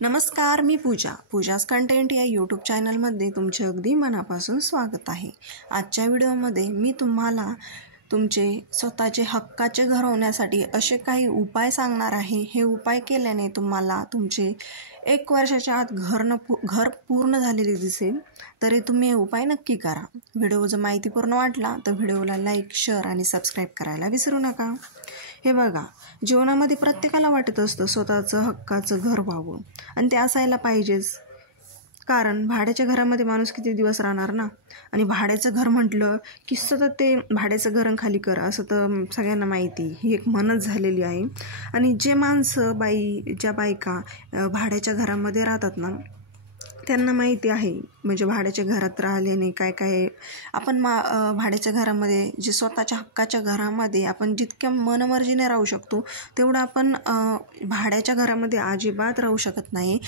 नमस्कार, मी पूजाच कंटेंट या यूट्यूब चॅनलमध्ये तुमचे अगदी मनापासून स्वागत आहे। आजच्या व्हिडिओमध्ये मी तुम्हाला तुमचे स्वतःचे हक्काचे घर होण्यासाठी असे काही उपाय सांगणार आहे। हे उपाय केल्याने तुम्हाला तुमचे 1 वर्षाच्या आत घर पूर्ण झालेले दिसेल। तरी तुम्ही हे उपाय नक्की करा। व्हिडिओ जर माहितीपूर्ण वाटला तर व्हिडिओला लाईक, शेअर आणि सबस्क्राईब करायला विसरू नका। हे बघा, जीवनामध्ये प्रत्येकाला वाटत असतं स्वतःचं हक्काचं घर व्हावं आणि ते असायला पाहिजेच, कारण भाड्याच्या घरामध्ये माणूस किती दिवस राहणार ना। आणि भाड्याचं घर म्हटलं की सतत ते भाड्याचं घर खाली कर असं तर सगळ्यांना माहिती, ही एक म्हणच झालेली आहे। आणि जे माणसं ज्या बायका भाड्याच्या घरामध्ये राहतात ना, त्यांना माहिती आहे म्हणजे भाड्याच्या घरात राहिल्याने काय काय आपण भाड्याच्या घरामध्ये जे स्वतःच्या हक्काच्या घरामध्ये आपण जितक्या मनमर्जीने राहू शकतो तेवढं आपण भाड्याच्या घरामध्ये अजिबात राहू शकत नाही।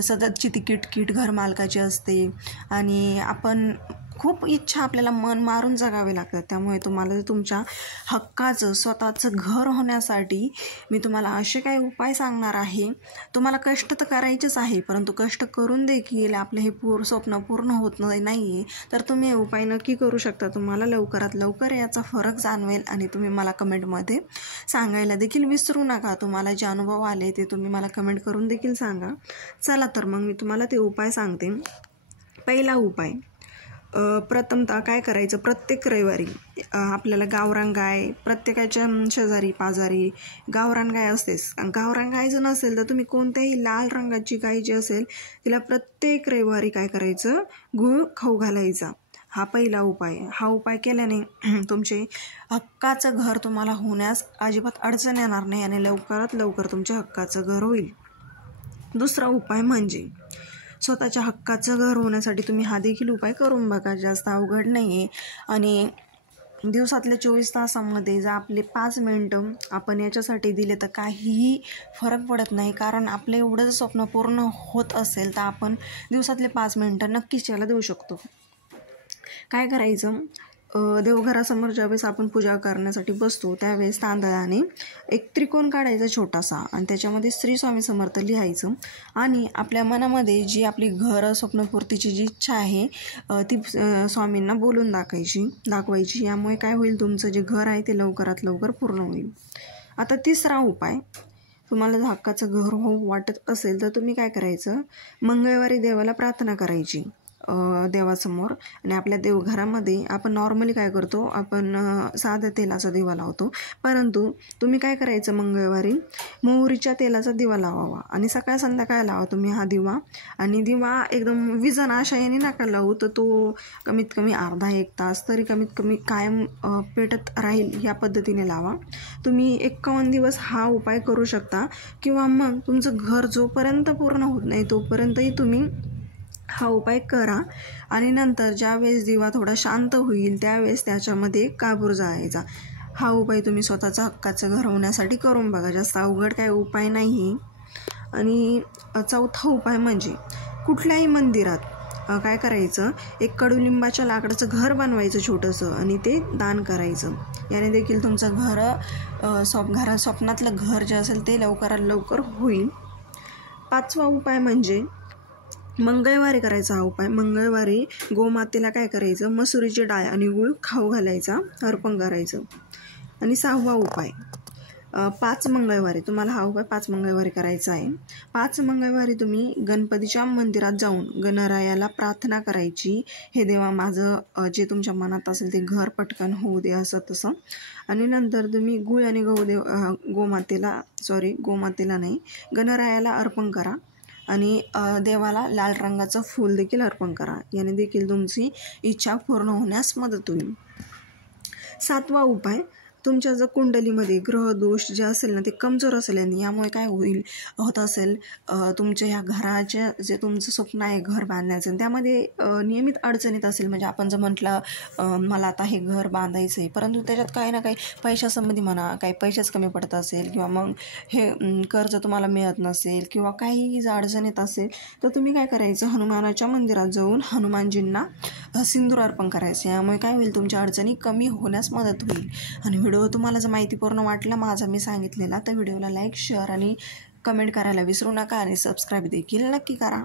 सततची ती किटकिट घर मालकाची असते आणि आपण खूप इच्छा आपल्याला मन मारून जगावे लागतात। त्यामुळे तुम्हाला जर तुमच्या हक्काचं स्वतःचं घर होण्यासाठी मी तुम्हाला असे काही उपाय सांगणार आहे। तुम्हाला कष्ट तर करायचेच आहे, परंतु कष्ट करून देखील आपलं हे स्वप्न पूर्ण होत नाही तर तुम्ही हे उपाय नक्की करू शकता। तुम्हाला लवकरात लवकर याचा फरक जाणवेल आणि तुम्ही मला कमेंटमध्ये सांगायला देखील विसरू नका। तुम्हाला जे अनुभव आले ते तुम्ही मला कमेंट करून देखील सांगा। चला तर मग मी तुम्हाला ते उपाय सांगते। पहिला उपाय, प्रथमतः काय करायचं, प्रत्येक रविवारी आपल्याला गावरान गाय, प्रत्येकाच्या शेजारी पाजारी गावरान गाय असतेच। गावरान गाय जर नसेल तर तुम्ही कोणत्याही लाल रंगाची गाय जी असेल तिला प्रत्येक रविवारी काय करायचं, गूळ खाऊ घालायचा। हा पहिला उपाय। हा उपाय केल्याने तुमचे हक्काचं घर तुम्हाला होण्यास अजिबात अडचण येणार नाही आणि लवकरात लवकर तुमच्या हक्काचं घर होईल। दुसरा उपाय म्हणजे स्वतःच्या हक्काचं घर होण्यासाठी तुम्ही हा देखील उपाय करून बघा, जास्त अवघड नाही आहे। आणि दिवसातल्या 24 तासामध्ये जर आपले 5 मिनटं आपण याच्यासाठी दिले तर काहीही फरक पडत नाही, कारण आपलं एवढं स्वप्न पूर्ण होत असेल तर आपण दिवसातले 5 मिनटं नक्कीच याला देऊ शकतो। काय करायचं, देवघरासमोर ज्यावेळेस आपण पूजा करण्यासाठी बसतो त्यावेळेस तांदळाने एक त्रिकोण काढायचा छोटासा आणि त्याच्यामध्ये श्री स्वामी समर्थ लिहायचं आणि आपल्या मनामध्ये जी आपली घर स्वप्नपूर्तीची जी इच्छा आहे ती स्वामींना बोलून दाखवायची। यामुळे काय होईल, तुमचं जे घर आहे ते लवकरात लवकर पूर्ण होईल। आता तिसरा उपाय, तुम्हाला जर हक्काचं घर होऊ वाटत असेल तर तुम्ही काय करायचं, मंगळवारी देवाला प्रार्थना करायची देवासमोर। आणि आपल्या देवघरामध्ये आपण नॉर्मली काय करतो, आपण साध्या तेलाचा दिवा लावतो, परंतु तुम्ही काय करायचं, मंगळवारी मोहरीच्या तेलाचा दिवा लावावा आणि सकाळ संध्याकाळ लावा तुम्ही हा दिवा। आणि दिवा एकदम विजन अशा याने नका लावू, तर तो कमीत कमी अर्धा 1 तास तरी कमीत कमी कायम पेटत राहील या पद्धतीने लावा। तुम्ही 51 दिवस हा उपाय करू शकता, किंवा मग तुमचं घर जोपर्यंत पूर्ण होत नाही तोपर्यंतही तुम्ही हा उपाय करा। आणि नंतर ज्यावेळेस दिवा थोडा शांत होईल त्यावेळेस त्याच्यामध्ये कापूर जाळायचा। हा उपाय तुम्ही स्वतःचं हक्काचं घर होण्यासाठी करून बघा, जास्त अवघड काही उपाय नाही। आणि चौथा उपाय म्हणजे कुठल्याही मंदिरात काय करायचं, एक कडुलिंबाच्या लाकडाचं घर बनवायचं छोटंसं आणि ते दान करायचं। याने देखील तुमचं स्वप्नातलं घर जे असेल ते लवकरात लवकर होईल। 5वा उपाय म्हणजे मंगळवारी करायचा हा उपाय। मंगळवारी गोमातेला काय करायचं, मसुरीची डाळ आणि गूळ खाऊ घालायचा, अर्पण करायचं। आणि 6वा उपाय, 5 मंगळवारी तुम्हाला हा उपाय 5 मंगळवारी करायचा आहे। 5 मंगळवारी तुम्ही गणपतीच्या मंदिरात जाऊन गणरायाला प्रार्थना करायची, हे देवा माझं जे तुमच्या मनात असेल ते घर पटकन होऊ दे असं तसं। आणि नंतर तुम्ही गूळ आणि गोमातेला नाही, गणरायाला अर्पण करा आणि देवाला लाल रंगाचं फूल देखील अर्पण करा। याने देखील तुमची इच्छा पूर्ण होण्यास मदत होईल। 7वा उपाय, तुमच्या जर कुंडलीमध्ये ग्रहदोष जे असेल ना ते कमजोर असेल आणि यामुळे काय होत असेल, तुमच्या ह्या घराच्या जे तुमचं स्वप्न आहे घर बांधण्याचं त्यामध्ये नियमित अडचण येत असेल, म्हणजे आपण जर म्हटलं मला आता हे घर बांधायचं आहे परंतु त्याच्यात काही ना काही पैशासंबंधी म्हणा, काही पैसेच कमी पडत असेल, किंवा मग हे कर्ज तुम्हाला मिळत नसेल, किंवा काही जर अडचण येत असेल तर तुम्ही काय करायचं, हनुमानाच्या मंदिरात जाऊन हनुमानजींना सिंदूर अर्पण करायचं। यामुळे काय होईल, तुमच्या अडचणी कमी होण्यास मदत होईल। आणि व्हिडिओ तुम्हाला जर माहितीपूर्ण वाटला माझा मी सांगितलेला तर व्हिडिओला लाईक, शेअर आणि कमेंट करायला विसरू नका आणि सबस्क्राईब देखील नक्की करा.